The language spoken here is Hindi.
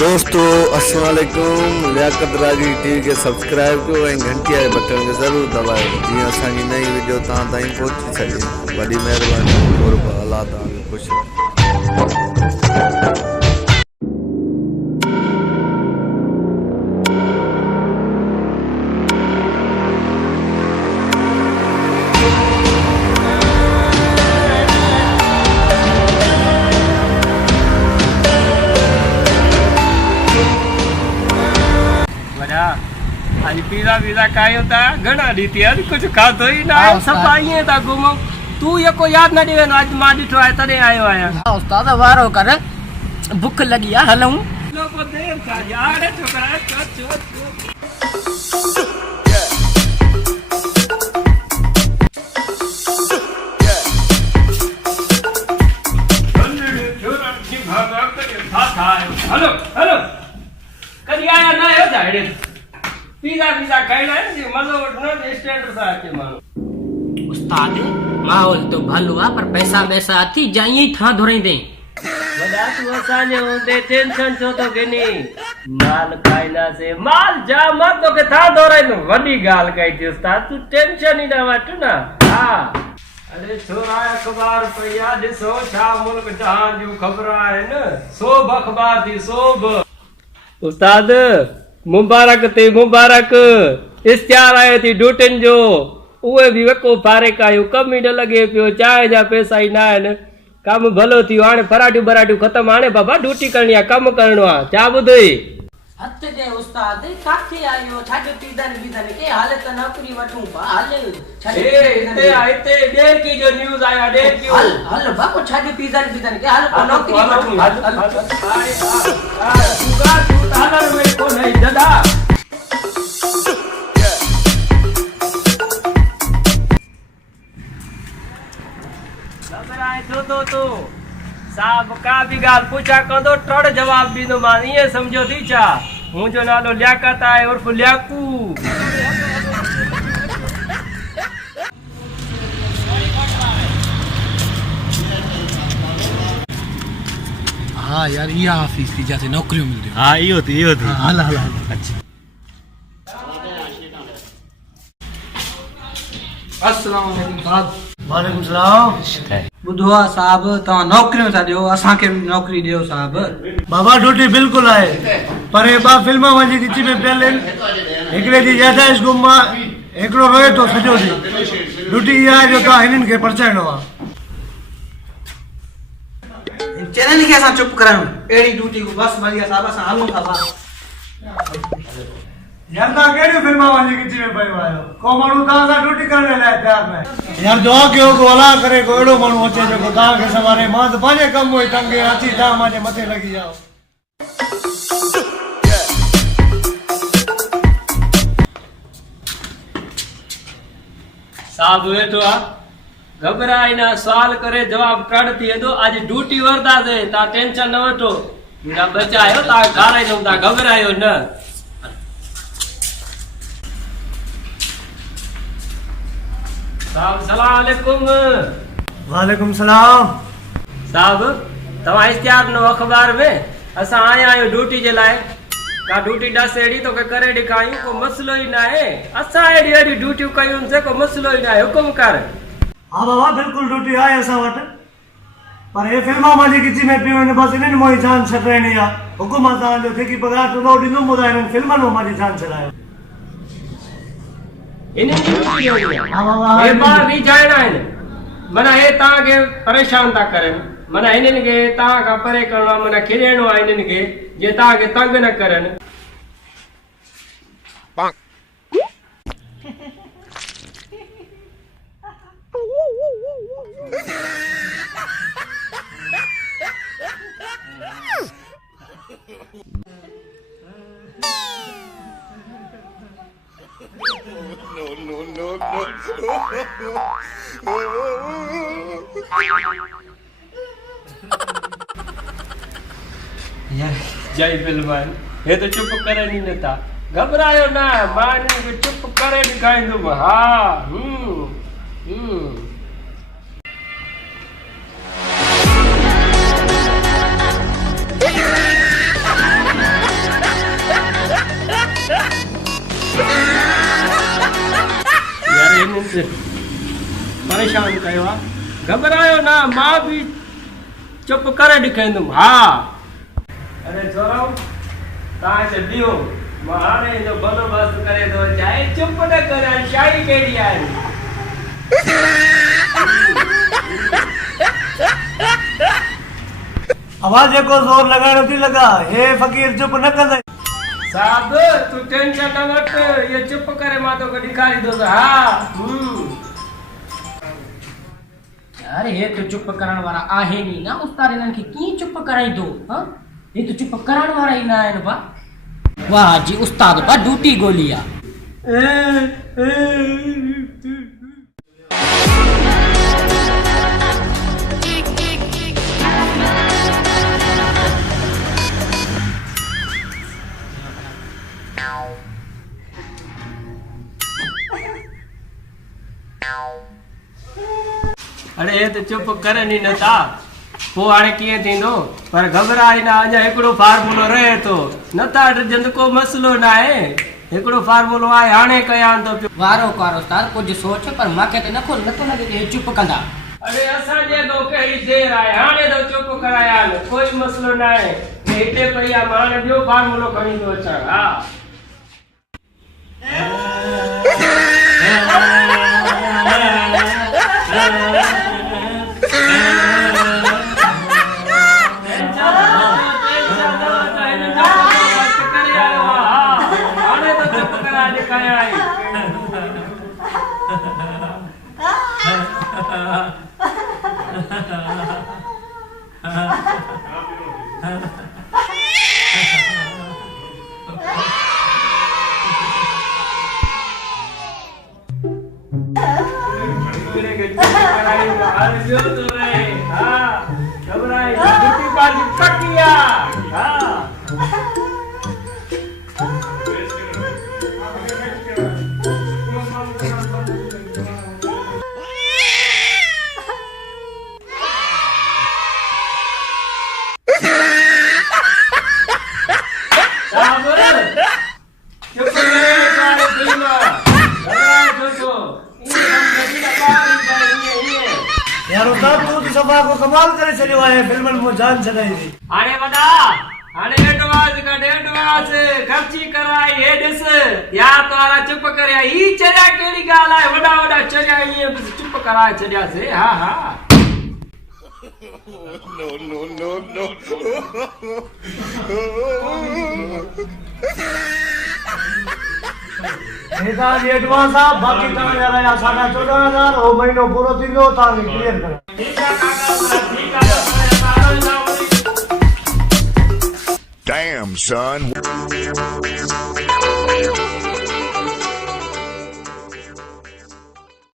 दोस्तों अस्सलाम वालेकुम। लियाकत रागी टीवी के सब्सक्राइब करो ऐं घंटी वारे बटन खे ज़रूरु दबायो जीअं असांजी नई वीडियो तव्हां ताईं पहुची सघे। वॾी महिरबानी। और अल्लाह तव्हांखे ख़ुशि रखे। आज पिज़्ज़ा वीज़ा खायो था घणा ॾींहं आज कुछ खाधो ही ना आहे। सब ईअं था घुमूं। तू को याद न ॾियो आज मां ॾिठो आहे तॾहिं आयो आहियां। उस्ताद वारो कर भुख लगी आहे हलूं। लोको देर का यार छोकरा चो हेलो हेलो कदी आया ना हो जाए पिज़्ज़ा वीज़ा खाइना है जी मज़ो वठनो स्टैंडर्ड सा अचे मानो। उस्ताद माहौल तो भलो आहे पर पैसा पैसा अथी जाई था धोरईंदे वॾा तू असांजे हूंदे टेंशन छो तो गिनी माल खाइना से माल जाम तो के था धोराइंदो वॾी ॻाल्हि कई थी उस्ताद तू टेंशन ही न वठ ना। हां अरे छोरा अखबार पया ॾिसो छा मुल्क जहान जूं ख़बर आहिनि सोभ अखबार थी सोभ। उस्ताद मुबारक ते मुबारक इश्तिहार आयो थी ड्यूटियुनि जो उहे बि वको फारिक आहियूं कम ई न लॻे पियो चांहि जा पैसा ई न आहिनि कम भलो थियो हाणे फराटियूं बराटियूं ख़तमु हाणे बाबा ड्यूटी करणी आहे कमु करणो आहे छा ॿुधई हथ जे उस्ताद काथे आयो छा जो पीदन पीदन के हालत नौकरी वठूं पा हाल हिते डेढ़ की जो न्यूज़ आया डेढ़ की हल हल बापू छा जो पीदन पीदन के हाल को नौकरी वठूं हाल में को नहीं दादा घबराए छो तो साहब का भी गाल पूछा कंदो टड़ जवाब दींदो मां इए समझो थी छा मुंहिंजो नालो लियाकत आहे उर्फ लियाकू। हाँ यार ये ऑफिस थी जैसे नौकरियों मिल रही। हाँ ये होती हाँ हाँ अच्छा। अस्सलाम वालेकुम साहब। वालेकुम सलाम। बुधवा साहब तव्हां नौकरियूं था ॾियो असांखे बि नौकरी ॾियो साहब। बाबा ड्यूटी बिल्कुल आहे पर ये बा फिल्म वञी किची में पियल आहिनि हिकिड़े जी जैदाइश गुम आहे हिकिड़ो रोए थो सॼो ॾींहुं ड्यूटी इहा आहे जो तव्हां हिननि खे परचाइणो आहे। चैनल खे असां चुप करायूं अहिड़ी ड्यूटी को बस बढ़िया साहब असां हलूं था बस। यार तव्हां कहिड़ियूं फिल्म वञी किची में पियो आहियो को माण्हू तव्हां सां ड्यूटी करण लाइ तयार न आहे। यार दुआ कयो को अला करे को अहिड़ो माण्हू अचे जेको तव्हांखे संभाले मां त पंहिंजे कम में तंग अची तव्हां मुंहिंजे मथे लॻी जाओ। साहब वेठो आहे घबराए ना सवाल करे जवाब कढ थी वेंदो आज ड्यूटी वरदासीं तव्हां टेंशन न वठो मुंहिंजा बचा आहियो तव्हां खाराईंदुमि तव्हां घबरायो न। साहब सलाम अलैकुम। वालेकुम सलाम। साहब तव्हां इश्तिहार नो अखबार में असां आया आहियूं ड्यूटी जे लाइ का ड्यूटी ॾस अहिड़ी तोखे करे ॾेखारियूं को मसलो ई न आहे असां अहिड़ी अहिड़ी ड्यूटियूं कयूं से को मसलो ई न आहे हुकुम कर। हाँ बाबा बिल्कुल ड्यूटी आहे असां वटि पर ये फिल्मा मुंहिंजी किची में पियूं आहिनि बसि इन्हनि मों ई जान छॾाइणी आहे हुकुम आहे तव्हांजो जेकी पघार टुनो ॾींदुमि ॿुधाए हिननि फिल्मनि मां मुंहिंजी जान छॾायो। हे ॿार रिझाइणा आहिनि माना हे तव्हांखे परेशान था करनि माना हिननि खे तव्हां खां परे करिणो आहे माना खिलाइणो आहे हिननि खे जे तव्हांखे तंग न करनि। जय बिलवान हे तो चुप करे नहीं नथा घबरायो ना मां इन्हनि खे चुप करे ॾेखारींदुमि। हा ॾिस परेशान कयो आहे घबरायो ना मां बि चुप करे ॾेखारींदुमि हा अरे छोरो तव्हांखे ॾियो मां हाणे हिनजो बंदोबस्तु करे थो चाहे चुप न करे शाही कहिड़ी आहे आवाज को जोर लगाइणो थी लगा हे फ़कीर चुप न कंदा साहब तू टेंशन न वठ ये चुप करे मां तोखे ॾेखारी थो हा यार हे तो चुप करण वारा आहे नी ना उस्ताद इन्हनि खे कीअं चुप कराईंदो हां हे तो चुप करण वारा ई न आहिनि बा वाह जी उस्ताद बा ड्यूटी गोली आ अरे हे त चुप करनि ई नथा पोइ हाणे कीअं थींदो पर घबराए न अञा हिकिड़ो फार्मूलो रहे थो नथा ॾिजनि को मसइलो न आहे हिकिड़ो फार्मूलो आहे हाणे कयां थो पियो वारो कार उस्ताद कुछ सोच पर मांखे त नथो लगे कि हे चुप कंदा अरे असांजे तो कहिड़ी देर आहे हाणे तो चुप कराया कोई मसइलो न आहे हिते पई आहे मां हाणे ॿियो फार्मूलो खणी थो अचां हा यार उस्ताद तू तो सफा को कमाल करे चलियो आहे फिल्मन में जान छॾाई थी हाणे वॾा हाणे एडवांस कढ एडवांस ख़र्ची कराई हे ॾिस यार तोरा चुप करे ही चरिया कहिड़ी ॻाल्हि आहे वॾा वॾा चरिया ईअं चुप कराए छॾियासीं हा हा हेता जी एडवांस आ बाकी तव्हां जा रहिया 14,500 ओ महीनो पूरो थींदो तव्हां क्लियर करो ठीक आहे काका ठीक आहे Damn, son.